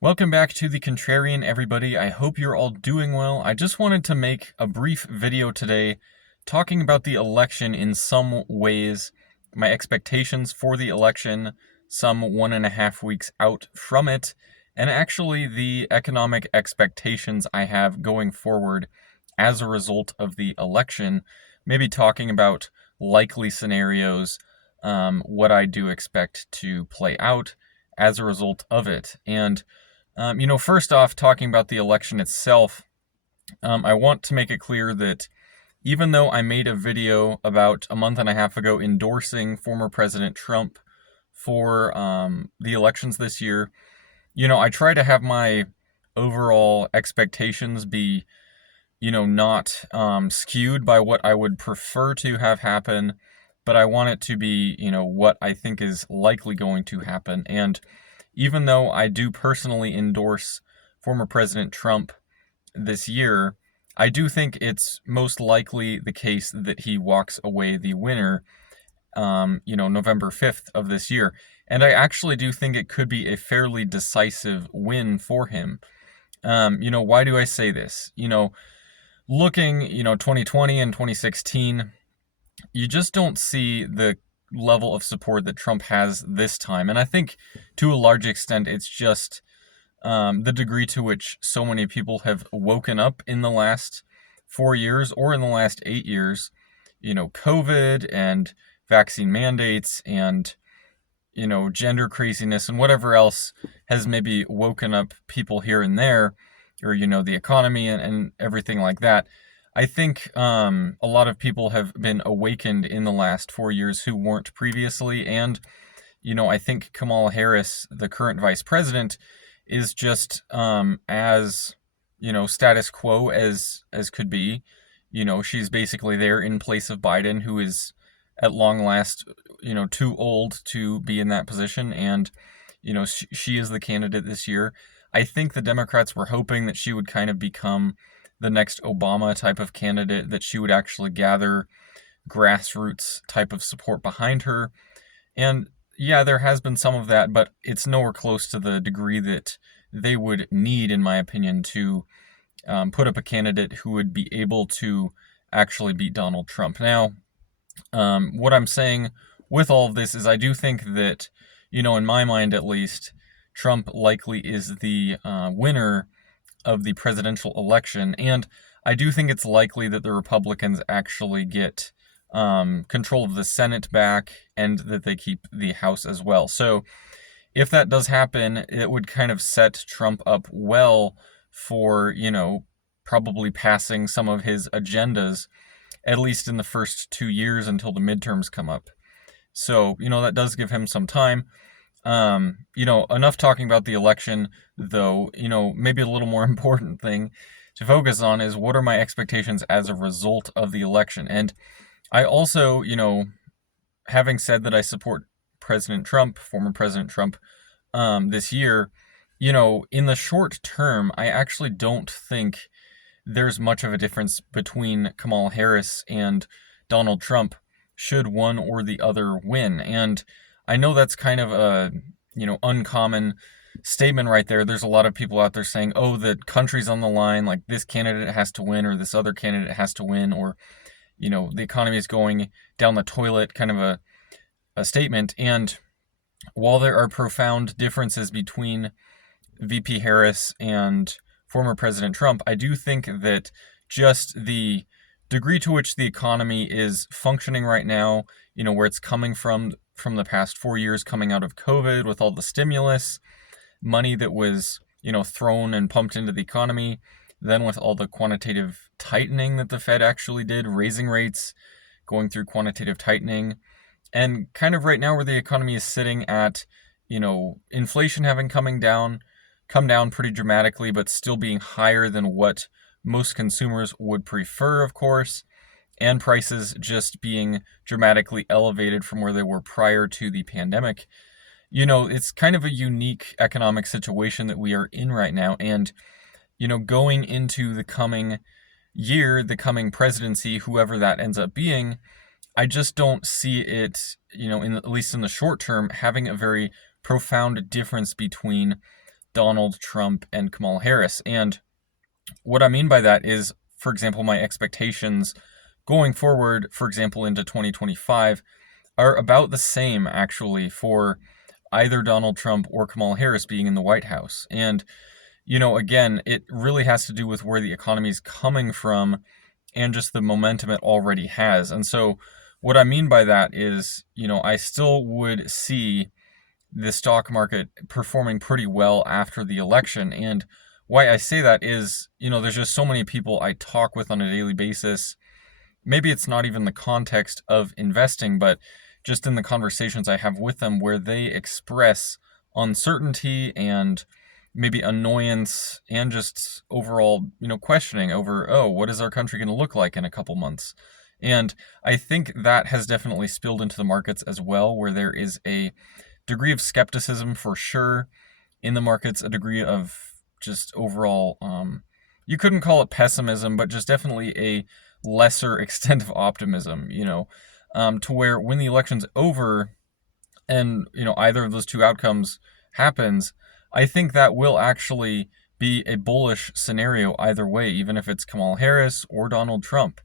Welcome back to the Contrarian, everybody. I hope you're all doing well. I just wanted to make a brief video today talking about the election in some ways, my expectations for the election, some 1.5 weeks out from it, and actually the economic expectations I have going forward as a result of the election. Maybe talking about likely scenarios, what I do expect to play out as a result of it. And first off, talking about the election itself, I want to make it clear that even though I made a video about a month and a half ago endorsing former President Trump for the elections this year, I try to have my overall expectations be, not skewed by what I would prefer to have happen, but I want it to be, what I think is likely going to happen. And even though I do personally endorse former President Trump this year, I do think it's most likely the case that he walks away the winner, November 5th of this year. And I actually do think it could be a fairly decisive win for him. Why do I say this? Looking, 2020 and 2016, you just don't see the level of support that Trump has this time. And I think to a large extent, it's just the degree to which so many people have woken up in the last 4 years or in the last 8 years, COVID and vaccine mandates and, gender craziness and whatever else has maybe woken up people here and there, or, the economy and everything like that. I think a lot of people have been awakened in the last 4 years who weren't previously, and I think Kamala Harris, the current vice president, is just as status quo as could be. She's basically there in place of Biden, who is at long last too old to be in that position, and she is the candidate this year. I think the Democrats were hoping that she would kind of become the next Obama type of candidate, that she would actually gather grassroots type of support behind her. And yeah, there has been some of that, but it's nowhere close to the degree that they would need, in my opinion, to put up a candidate who would be able to actually beat Donald Trump. Now, what I'm saying with all of this is I do think that, in my mind at least, Trump likely is the winner of the presidential election, and I do think it's likely that the Republicans actually get control of the Senate back and that they keep the House as well. So if that does happen, it would kind of set Trump up well for, probably passing some of his agendas, at least in the first 2 years until the midterms come up. So, that does give him some time. Enough talking about the election, though, maybe a little more important thing to focus on is what are my expectations as a result of the election. And I also, having said that I support President Trump, former President Trump, this year, in the short term, I actually don't think there's much of a difference between Kamala Harris and Donald Trump should one or the other win. And I know that's kind of a, uncommon statement right there. There's a lot of people out there saying, oh, the country's on the line, like this candidate has to win or this other candidate has to win, or, the economy is going down the toilet, kind of a statement. And while there are profound differences between VP Harris and former President Trump, I do think that just the degree to which the economy is functioning right now, where it's coming from the past 4 years coming out of COVID with all the stimulus money that was, thrown and pumped into the economy, then with all the quantitative tightening that the Fed actually did, raising rates, going through quantitative tightening, and kind of right now where the economy is sitting at, inflation having come down pretty dramatically, but still being higher than what most consumers would prefer, of course, and prices just being dramatically elevated from where they were prior to the pandemic. It's kind of a unique economic situation that we are in right now. And, going into the coming year, the coming presidency, whoever that ends up being, I just don't see it, at least in the short term, having a very profound difference between Donald Trump and Kamala Harris. And what I mean by that is, for example, my expectations going forward, for example, into 2025, are about the same actually for either Donald Trump or Kamala Harris being in the White House. And, again, it really has to do with where the economy is coming from and just the momentum it already has. And so, what I mean by that is, I still would see the stock market performing pretty well after the election. And why I say that is, there's just so many people I talk with on a daily basis. Maybe it's not even the context of investing, but just in the conversations I have with them where they express uncertainty and maybe annoyance and just overall, questioning over, oh, what is our country going to look like in a couple months? And I think that has definitely spilled into the markets as well, where there is a degree of skepticism for sure in the markets, a degree of just overall, you couldn't call it pessimism, but just definitely a lesser extent of optimism, to where when the election's over and, either of those two outcomes happens, I think that will actually be a bullish scenario either way, even if it's Kamala Harris or Donald Trump.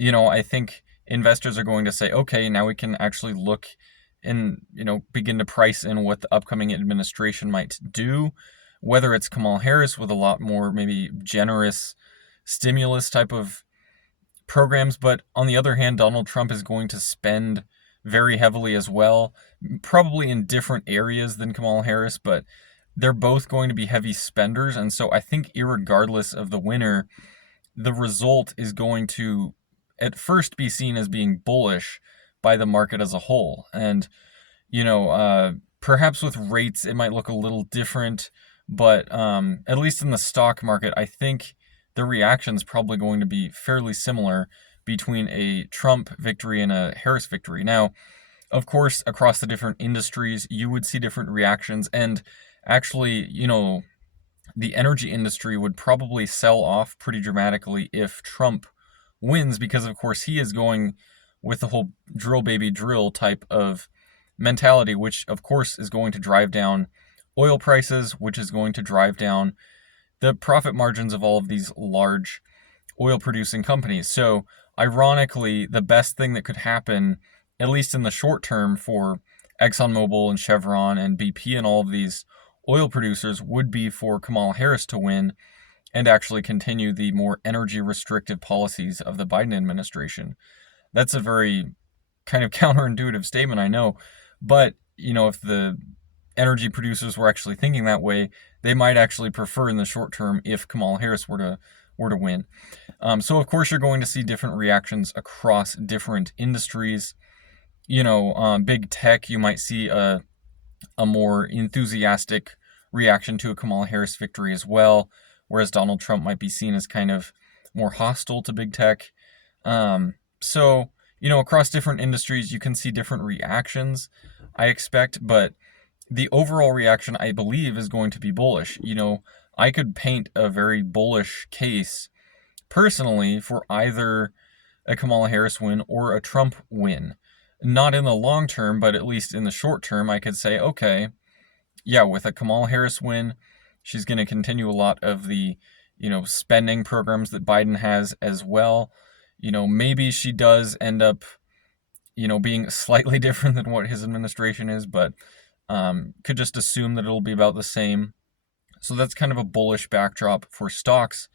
I think investors are going to say, okay, now we can actually look and, begin to price in what the upcoming administration might do, whether it's Kamala Harris with a lot more maybe generous stimulus type of programs, but on the other hand, Donald Trump is going to spend very heavily as well, probably in different areas than Kamala Harris, but they're both going to be heavy spenders. And so I think irregardless of the winner, the result is going to at first be seen as being bullish by the market as a whole. And, perhaps with rates, it might look a little different, but at least in the stock market, I think the reaction is probably going to be fairly similar between a Trump victory and a Harris victory. Now, of course, across the different industries, you would see different reactions. And actually, the energy industry would probably sell off pretty dramatically if Trump wins, because, of course, he is going with the whole drill baby drill type of mentality, which, of course, is going to drive down oil prices, which is going to drive down the profit margins of all of these large oil producing companies. So ironically, the best thing that could happen, at least in the short term, for ExxonMobil and Chevron and BP and all of these oil producers would be for Kamala Harris to win and actually continue the more energy restrictive policies of the Biden administration. That's a very kind of counterintuitive statement, I know, but if the energy producers were actually thinking that way, they might actually prefer in the short term if Kamala Harris were to win. So of course you're going to see different reactions across different industries. Big tech, you might see a more enthusiastic reaction to a Kamala Harris victory as well, whereas Donald Trump might be seen as kind of more hostile to big tech. So across different industries, you can see different reactions, I expect, but the overall reaction, I believe, is going to be bullish. I could paint a very bullish case personally for either a Kamala Harris win or a Trump win. Not in the long term, but at least in the short term, I could say, okay, yeah, with a Kamala Harris win, she's going to continue a lot of the, spending programs that Biden has as well. Maybe she does end up, being slightly different than what his administration is, but could just assume that it'll be about the same. So that's kind of a bullish backdrop for stocks.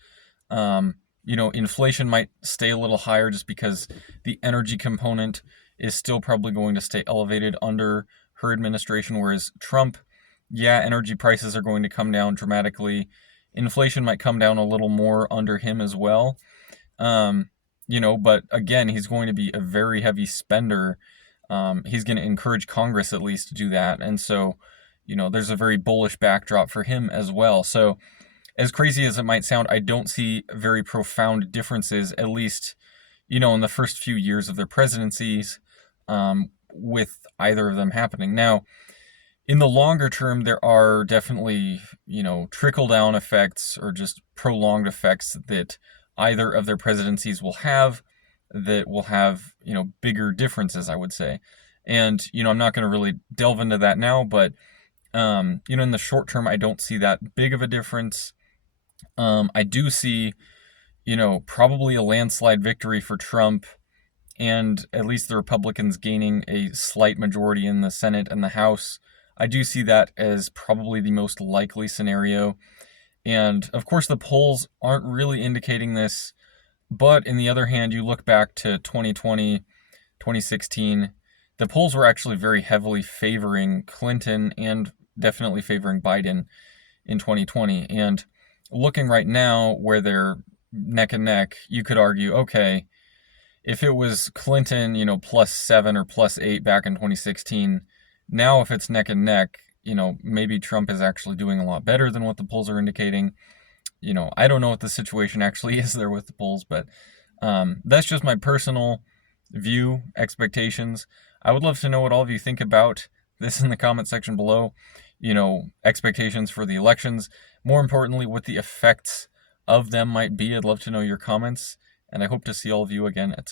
Inflation might stay a little higher just because the energy component is still probably going to stay elevated under her administration, whereas Trump, yeah, energy prices are going to come down dramatically. Inflation might come down a little more under him as well. But again, he's going to be a very heavy spender. He's going to encourage Congress at least to do that. And so, there's a very bullish backdrop for him as well. So as crazy as it might sound, I don't see very profound differences, at least, in the first few years of their presidencies, with either of them happening. Now, in the longer term, there are definitely, trickle-down effects or just prolonged effects that either of their presidencies will have that will have, bigger differences, I would say. And, I'm not going to really delve into that now, but In the short term, I don't see that big of a difference. I do see, probably a landslide victory for Trump, and at least the Republicans gaining a slight majority in the Senate and the House. I do see that as probably the most likely scenario. And of course, the polls aren't really indicating this. But in the other hand, you look back to 2020, 2016, the polls were actually very heavily favoring Clinton and definitely favoring Biden in 2020. And looking right now where they're neck and neck, you could argue, okay, if it was Clinton, +7 or +8 back in 2016, now if it's neck and neck, maybe Trump is actually doing a lot better than what the polls are indicating. I don't know what the situation actually is there with the polls, but that's just my personal view, expectations. I would love to know what all of you think about this in the comment section below. Expectations for the elections. More importantly, what the effects of them might be. I'd love to know your comments, and I hope to see all of you again at